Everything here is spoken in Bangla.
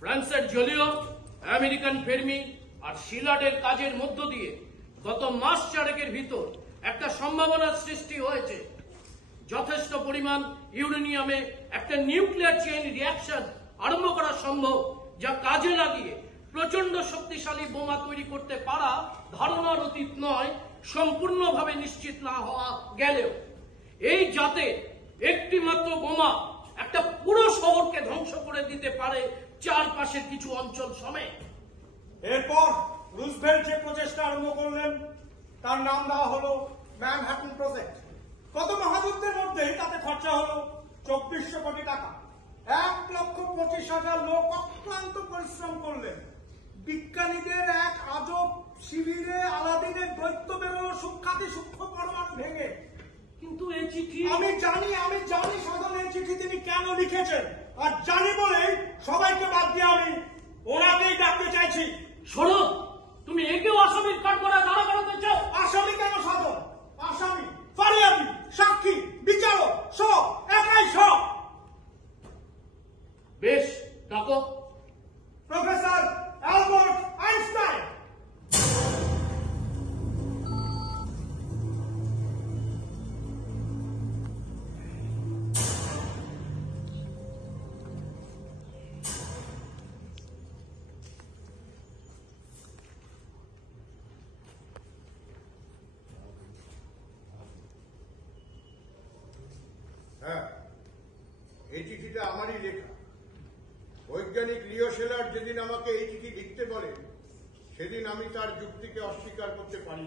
ফ্রান্সের জলিও, আমেরিকান ফেরমি আর শিলাডের কাজের মধ্য দিয়ে গত মাস চারেকের ভিতর একটা সম্ভাবনার সৃষ্টি হয়েছে। যথেষ্ট পরিমাণ ইউরেনিয়ামে একটা নিউক্লিয়ার চেইন রিঅ্যাকশন আরম্ভ করা সম্ভব, যা কাজে লাগিয়ে প্রচন্ড শক্তিশালী বোমা তৈরি করতে পারা ধারণার অতীত নয়, সম্পূর্ণভাবে নিশ্চিত না হওয়া গেলেও। এই জাতে একটি মাত্র বোমা একটা পুরো শহরকে ধ্বংস করে দিতে পারে চারপাশের কিছু অঞ্চল সমেত। এরপর রুজভেল্ট যে প্রচেষ্টা আরম্ভ করলেন তার নাম দেওয়া হলো ম্যানহাটন প্রজেক্ট। গত মহাযুদ্ধের মধ্যেই তাতে খরচা হলো 2400 কোটি টাকা। 1,25,000 লোক অক্লান্ত পরিশ্রম করলেন। বিজ্ঞানীদের এক আজব শিবিরে আলাদিনের দৈত্য বেরোলো সূক্ষ্মাতি সূক্ষ্ম পরমাণু ভেঙে। কিন্তু এই চিঠি আমি জানি সাধন এই চিঠি তিনি কেন লিখেছেন, আর জানি বলেই সবাইকে বাদ দিয়ে আমি ওনাকেই ডাকতে চাইছি। শোনো, তুমি একেও আসামির কাঠগড়ায় দাঁড়া করাতে চাও? আসামি কেন সাধন? আসামি, ফারিয়াদি, সাক্ষী, বিচারক সব একাই সব। বেশ, ডাকো। Professor Albert Einstein. হ্যাঁ, এই চিঠিটা আমারই লেখা। বৈজ্ঞানিক লিও শেলার যেদিন আমাকে এই চিঠি লিখতে বলে, সেদিন আমি তার যুক্তিকে অস্বীকার করতে পারি।